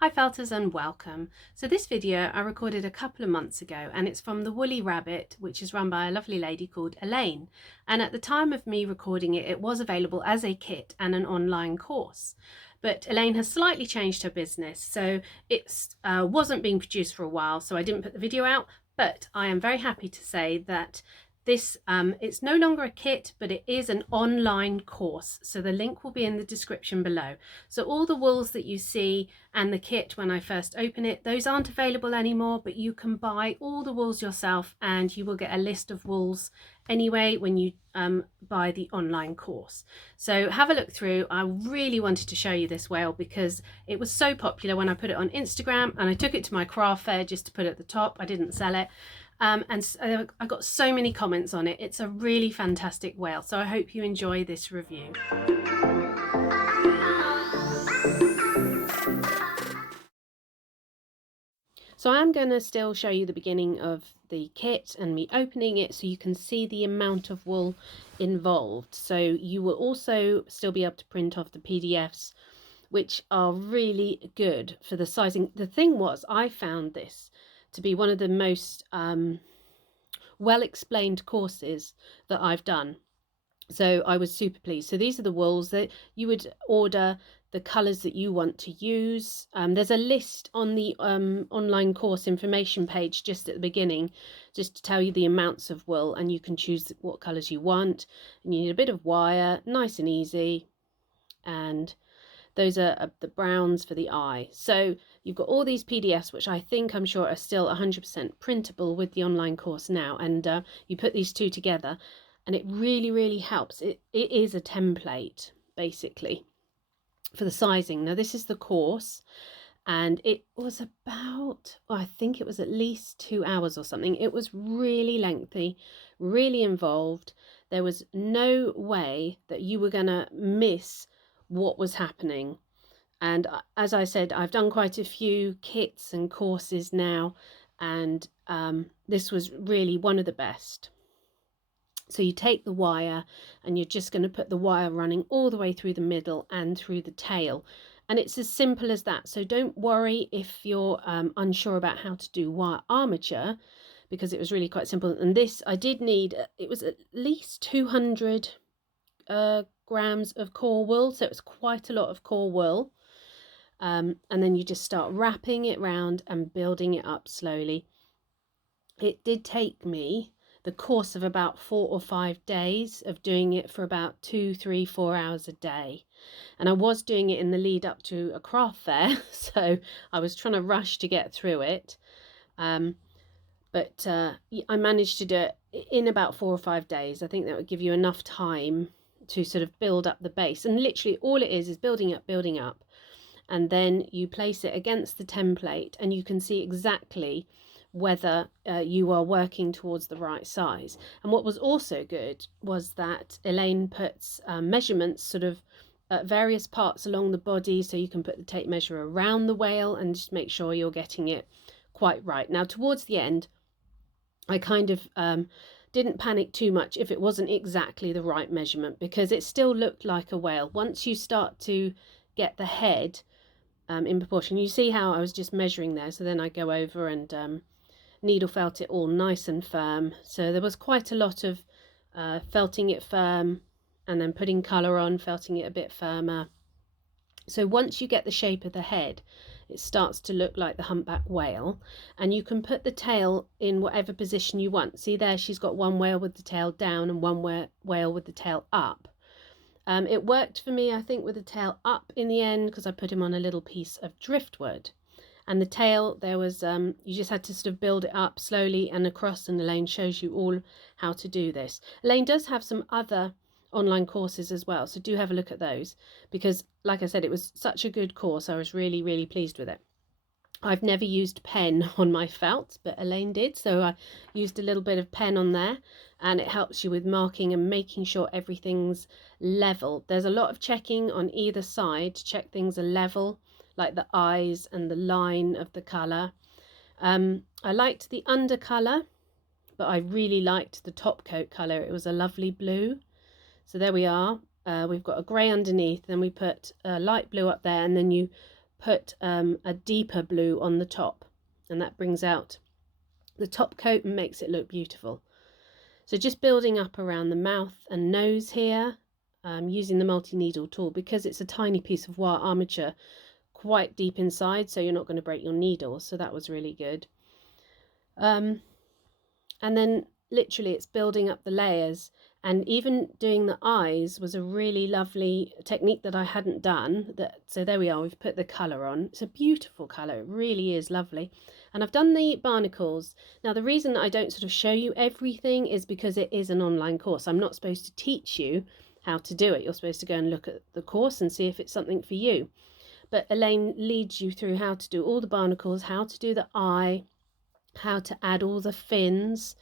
Hi felters and welcome. So this video I recorded a couple of months ago and it's from the Woolly Rabbit, which is run by a lovely lady called Elaine. And at the time of me recording it, it was available as a kit and an online course. But Elaine has slightly changed her business, so it wasn't being produced for a while, so I didn't put the video out. But I am very happy to say that this it's no longer a kit, but it is an online course, so the link will be in the description below. So all the wools that you see and the kit when I first open it, those aren't available anymore, but you can buy all the wools yourself and you will get a list of wools anyway when you buy the online course. So have a look through. I really wanted to show you this whale because it was so popular when I put it on Instagram, and I took it to my craft fair just to put it at the top. I didn't sell it. And so I got so many comments on it. It's a really fantastic whale, so I hope you enjoy this review. So I'm going to still show you the beginning of the kit and me opening it so you can see the amount of wool involved. So you will also still be able to print off the PDFs, which are really good for the sizing. The thing was, I found this to be one of the most well explained courses that I've done. So I was super pleased. So these are the wools that you would order, the colours that you want to use. There's a list on the online course information page just at the beginning, just to tell you the amounts of wool, and you can choose what colours you want. And you need a bit of wire, nice and easy. And those are the browns for the eye. So you've got all these PDFs, which I'm sure are still 100% printable with the online course now. And you put these two together and it really helps. It is a template basically for the sizing. Now this is the course, and it was about, I think it was at least 2 hours or something. It was really lengthy, really involved. There was no way that you were gonna miss what was happening. And as I said, I've done quite a few kits and courses now, and this was really one of the best. So you take the wire and you're just going to put the wire running all the way through the middle and through the tail. And it's as simple as that. So don't worry if you're unsure about how to do wire armature, because it was really quite simple. And this, I did need, it was at least 200 grams of core wool. So it was quite a lot of core wool. And then you just start wrapping it round and building it up slowly. It did take me the course of about 4 or 5 days of doing it for about 2, 3, 4 hours a day. And I was doing it in the lead up to a craft fair, so I was trying to rush to get through it. But I managed to do it in about 4 or 5 days. I think that would give you enough time to sort of build up the base. And literally all it is building up. And then you place it against the template and you can see exactly whether you are working towards the right size. And what was also good was that Elaine puts measurements sort of at various parts along the body, so you can put the tape measure around the whale and just make sure you're getting it quite right. Now towards the end, I kind of didn't panic too much if it wasn't exactly the right measurement, because it still looked like a whale. Once you start to get the head in proportion, you see how I was just measuring there, so then I go over and needle felt it all nice and firm. So there was quite a lot of felting it firm and then putting colour on, felting it a bit firmer. So once you get the shape of the head, it starts to look like the humpback whale, and you can put the tail in whatever position you want. See there, she's got one whale with the tail down and one whale with the tail up. It worked for me, I think, with the tail up in the end, because I put him on a little piece of driftwood. And the tail, there was, you just had to sort of build it up slowly and across, and Elaine shows you all how to do this. Elaine does have some other online courses as well, so do have a look at those, because like I said, it was such a good course. I was really pleased with it. I've never used pen on my felt, but Elaine did, so I used a little bit of pen on there, and it helps you with marking and making sure everything's level. There's a lot of checking on either side to check things are level, like the eyes and the line of the colour. I liked the under colour, but I really liked the top coat colour. It was a lovely blue. So there we are. We've got a grey underneath, then we put a light blue up there, and then you put a deeper blue on the top, and that brings out the top coat and makes it look beautiful. So just building up around the mouth and nose here, using the multi-needle tool, because it's a tiny piece of wire armature quite deep inside, so you're not going to break your needle. So that was really good. And then literally it's building up the layers, and even doing the eyes was a really lovely technique that I hadn't done. So there we are, we've put the colour on. It's a beautiful colour, it really is lovely. And I've done the barnacles. Now the reason I don't sort of show you everything is because it is an online course. I'm not supposed to teach you how to do it. You're supposed to go and look at the course and see if it's something for you. But Elaine leads you through how to do all the barnacles, how to do the eye, how to add all the fins,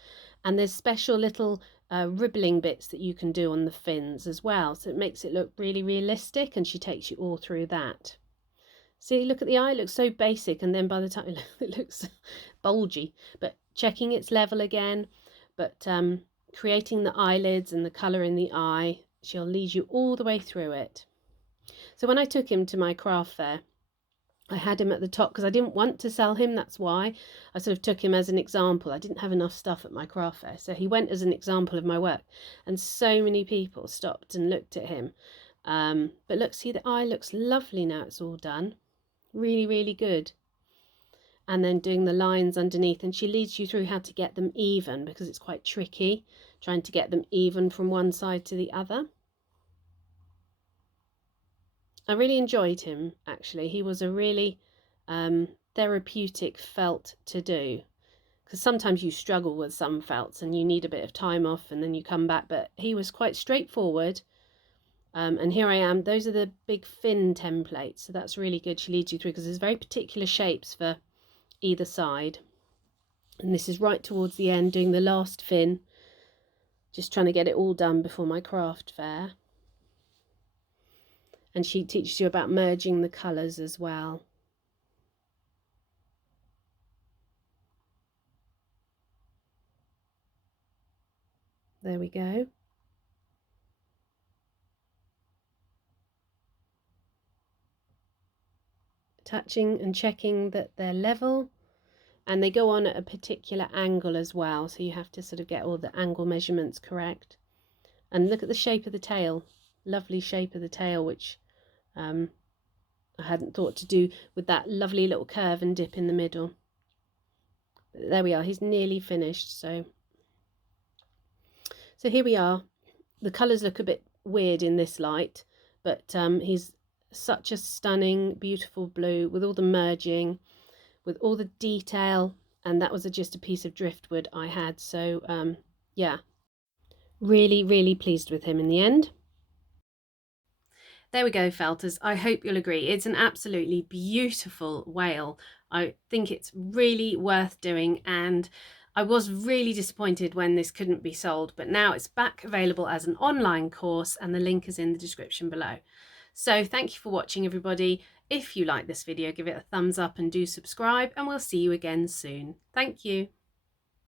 and there's special little ribbling bits that you can do on the fins as well, so it makes it look really realistic, and she takes you all through that. See, look at the eye, it looks so basic, and then by the time it looks bulgy, but checking its level again, but creating the eyelids and the colour in the eye, she'll lead you all the way through it. So when I took him to my craft fair, I had him at the top because I didn't want to sell him. That's why I sort of took him as an example. I didn't have enough stuff at my craft fair, so he went as an example of my work, and so many people stopped and looked at him. But look, see, the eye looks lovely now it's all done. Really, really good. And then doing the lines underneath, and she leads you through how to get them even, because it's quite tricky trying to get them even from one side to the other. I really enjoyed him, actually. He was a really therapeutic felt to do, because sometimes you struggle with some felts and you need a bit of time off and then you come back, but he was quite straightforward. And here I am. Those are the big fin templates, so that's really good. She leads you through because there's very particular shapes for either side. And this is right towards the end, doing the last fin, just trying to get it all done before my craft fair. And she teaches you about merging the colours as well. There we go. Touching and checking that they're level, and they go on at a particular angle as well, so you have to sort of get all the angle measurements correct. And look at the shape of the tail, lovely shape of the tail, which I hadn't thought to do, with that lovely little curve and dip in the middle. But there we are, he's nearly finished. So here we are. The colours look a bit weird in this light, but he's such a stunning, beautiful blue with all the merging, with all the detail, and that was just a piece of driftwood I had. So yeah, really, really pleased with him in the end. There we go, felters. I hope you'll agree. It's an absolutely beautiful whale. I think it's really worth doing, and I was really disappointed when this couldn't be sold, but now it's back available as an online course, and the link is in the description below. So thank you for watching, everybody. If you like this video, give it a thumbs up and do subscribe, and we'll see you again soon. Thank you.